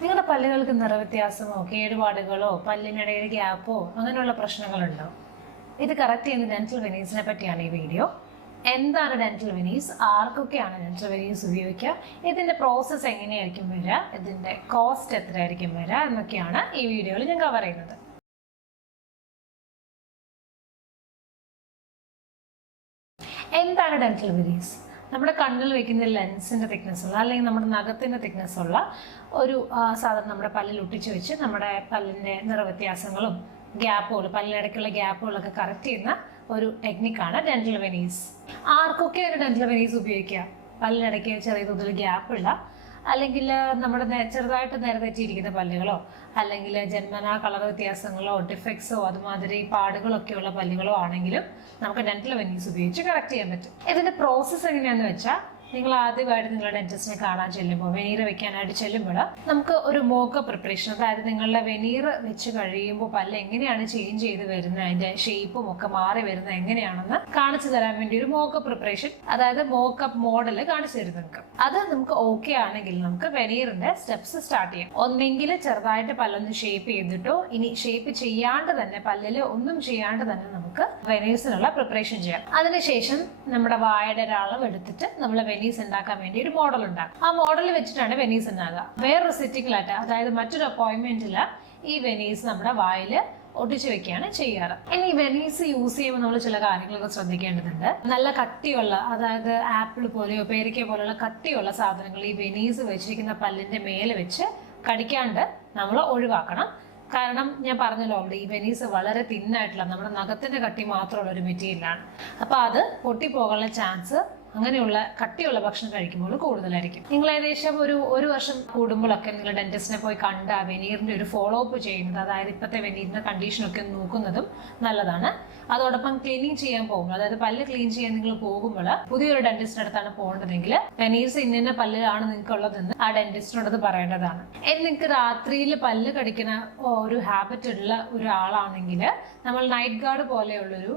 നിങ്ങളുടെ പല്ലുകൾക്ക് നിറവ്യത്യാസമോ കേടുപാടുകളോ പല്ലിനിടയിൽ ഗ്യാപ്പോ അങ്ങനെയുള്ള പ്രശ്നങ്ങളുണ്ടോ? ഇത് കറക്റ്റ് ചെയ്യുന്ന ഡെന്റൽ വെനീസിനെ പറ്റിയാണ് ഈ വീഡിയോ എന്താണ് ഡെന്റൽ വെനീസ് ആർക്കൊക്കെയാണ് ഡെന്റൽ വെനീസ് ഉപയോഗിക്കുക? ഇതിന്റെ പ്രോസസ്സ് എങ്ങനെയായിരിക്കും വരിക? ഇതിന്റെ കോസ്റ്റ് എത്രയായിരിക്കും വരിക? എന്നൊക്കെയാണ് ഈ വീഡിയോയിൽ ഞാൻ കവർ ചെയ്യുന്നത്. എന്താണ് ഡെന്റൽ വെനീസ് നമ്മുടെ കണ്ണിൽ വെക്കുന്ന ലെൻസിന്റെ തിക്നെസ് ഉള്ള അല്ലെങ്കിൽ നമ്മുടെ നഖത്തിന്റെ തിക്നെസ് ഉള്ള ഒരു സാധനം നമ്മുടെ പല്ലിൽ ഒട്ടിച്ചു വെച്ച് നമ്മുടെ പല്ലിന്റെ നിറവ്യത്യാസങ്ങളും ഗ്യാപ്പുകൾ പല്ലിനിടയ്ക്കുള്ള ഗ്യാപ്പുകളൊക്കെ കറക്റ്റ് ചെയ്യുന്ന ഒരു ടെക്നിക്കാണ് ഡെന്റൽ വെനീസ് ആർക്കൊക്കെ ഒരു ഡെന്റൽ വെനീസ് ഉപയോഗിക്കുക പല്ലിനിടയ്ക്ക് ചെറിയ തോതിൽ ഗ്യാപ്പുള്ള അല്ലെങ്കിൽ നമ്മുടെ ചെറുതായിട്ട് നേരത്തെറ്റിയിരിക്കുന്ന പല്ലുകളോ അല്ലെങ്കിൽ ജന്മനാ കളർ വ്യത്യാസങ്ങളോ ഡിഫക്ട്സോ അതുമാതിരി പാടുകളൊക്കെയുള്ള പല്ലുകളോ ആണെങ്കിലും നമുക്ക് ഡെന്റൽ വെനീസ് ഉപയോഗിച്ച് കറക്റ്റ് ചെയ്യാൻ പറ്റും. ഇതിന്റെ പ്രോസസ്സ് എങ്ങനെയാന്ന് വെച്ചാൽ നിങ്ങൾ ആദ്യമായിട്ട് നിങ്ങളുടെ ഡെന്റിസ്റ്റിനെ കാണാൻ ചെല്ലുമ്പോൾ വെനീർ വെക്കാനായിട്ട് ചെല്ലുമ്പോൾ നമുക്ക് ഒരു മോക്ക പ്രിപ്പറേഷൻ അതായത് നിങ്ങളുടെ വെനീർ വെച്ച് കഴിയുമ്പോൾ പല്ല് എങ്ങനെയാണ് ചേഞ്ച് ചെയ്ത് വരുന്നത് അതിന്റെ ഷേപ്പും ഒക്കെ മാറി വരുന്നത് എങ്ങനെയാണെന്ന് കാണിച്ചു തരാൻ വേണ്ടി ഒരു മോക്ക പ്രിപ്പറേഷൻ അതായത് മോക്കപ്പ് മോഡൽ കാണിച്ചു തരും നിങ്ങൾക്ക് അത് നമുക്ക് ഓക്കെ ആണെങ്കിൽ നമുക്ക് വെനീറിന്റെ സ്റ്റെപ്സ് സ്റ്റാർട്ട് ചെയ്യാം. ഒന്നെങ്കിൽ ചെറുതായിട്ട് പല്ലൊന്ന് ഷേപ്പ് ചെയ്തിട്ടോ ഇനി ഷേപ്പ് ചെയ്യാണ്ട് തന്നെ പല്ലിൽ ഒന്നും ചെയ്യാണ്ട് തന്നെ നമുക്ക് വെനീഴ്സിനുള്ള പ്രിപ്പറേഷൻ ചെയ്യാം. അതിനുശേഷം നമ്മുടെ വായുടെ ഒരു അളവ് എടുത്തിട്ട് നമ്മൾ വെനീസ് ഉണ്ടാക്കാൻ വേണ്ടി ഒരു മോഡൽ ഉണ്ടാക്കും. ആ മോഡൽ വെച്ചിട്ടാണ് വെനീസ് ഉണ്ടാകുക വേറൊരു സിറ്റിക്കിലായിട്ട് അതായത് മറ്റൊരു അപ്പോയിന്റ്മെന്റിൽ ഈ വെനീസ് നമ്മുടെ വായിൽ ഒട്ടിച്ചു വെക്കുകയാണ് ചെയ്യാറ്. ഇനി വെനീസ് യൂസ് ചെയ്യുമ്പോൾ നമ്മൾ ചില കാര്യങ്ങളൊക്കെ ശ്രദ്ധിക്കേണ്ടതുണ്ട്. നല്ല കട്ടിയുള്ള അതായത് ആപ്പിൾ പോലെയോ പേരയ്ക്ക പോലെയുള്ള കട്ടിയുള്ള സാധനങ്ങൾ ഈ വെനീസ് വെച്ചിരിക്കുന്ന പല്ലിന്റെ മേലെ വെച്ച് കടിക്കാണ്ട് നമ്മൾ ഒഴിവാക്കണം. കാരണം ഞാൻ പറഞ്ഞല്ലോ അവിടെ ഈ വെനീസ് വളരെ തിന്നായിട്ടുള്ള നമ്മുടെ നഖത്തിന്റെ കട്ടി മാത്രമുള്ള ഒരു മെറ്റീരിയലാണ്. അപ്പോൾ അത് പൊട്ടിപ്പോകാനുള്ള ചാൻസ് അങ്ങനെയുള്ള കട്ടിയുള്ള ഭക്ഷണം കഴിക്കുമ്പോൾ കൂടുതലായിരിക്കും. നിങ്ങൾ ഏകദേശം ഒരു ഒരു വർഷം കൂടുമ്പോഴൊക്കെ നിങ്ങൾ ഡെന്റിസ്റ്റിനെ പോയി കണ്ട് വെനീറിന്റെ ഒരു ഫോളോ അപ്പ് ചെയ്യുന്നത് അതായത് ഇപ്പോഴത്തെ വെനീറിന്റെ കണ്ടീഷനൊക്കെ നോക്കുന്നതും നല്ലതാണ്. അതോടൊപ്പം ക്ലീനിങ് ചെയ്യാൻ പോകുമ്പോൾ അതായത് പല്ല് ക്ലീൻ ചെയ്യാൻ നിങ്ങൾ പോകുമ്പോൾ പുതിയൊരു ഡെന്റിസ്റ്റിന്റെ അടുത്താണ് പോകേണ്ടതെങ്കിൽ വെനീസ് ഇന്ന പല്ലിലാണ് നിങ്ങൾക്ക് ഉള്ളതെന്ന് ആ ഡെന്റിസ്റ്റിനോട് അത് പറയേണ്ടതാണ് നിങ്ങൾക്ക് രാത്രിയിൽ പല്ല് കടിക്കുന്ന ഒരു ഹാബിറ്റ് ഉള്ള ഒരാളാണെങ്കിൽ നമ്മൾ നൈറ്റ് ഗാർഡ് പോലെയുള്ളൊരു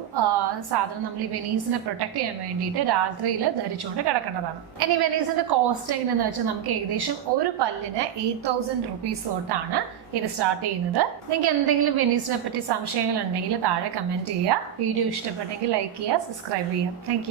സാധനം നമ്മൾ ഈ വെനീസിനെ പ്രൊട്ടക്ട് ചെയ്യാൻ വേണ്ടിയിട്ട് രാത്രിയിൽ ധരിച്ചുകൊണ്ട് കിടക്കേണ്ടതാണ് ഇനി വെനീസിന്റെ കോസ്റ്റ് എങ്ങനെയാന്ന് വെച്ചാൽ നമുക്ക് ഏകദേശം ഒരു പല്ലിന് എയ്റ്റ് തൗസൻഡ് റുപ്പീസ് തൊട്ടാണ് ഇത് സ്റ്റാർട്ട് ചെയ്യുന്നത്. നിങ്ങൾക്ക് എന്തെങ്കിലും വെനീസിനെ പറ്റി സംശയങ്ങൾ ഉണ്ടെങ്കിൽ താഴെ കമന്റ് ചെയ്യുക. വീഡിയോ ഇഷ്ടപ്പെട്ടെങ്കിൽ ലൈക്ക് ചെയ്യുക സബ്സ്ക്രൈബ് ചെയ്യുക. താങ്ക്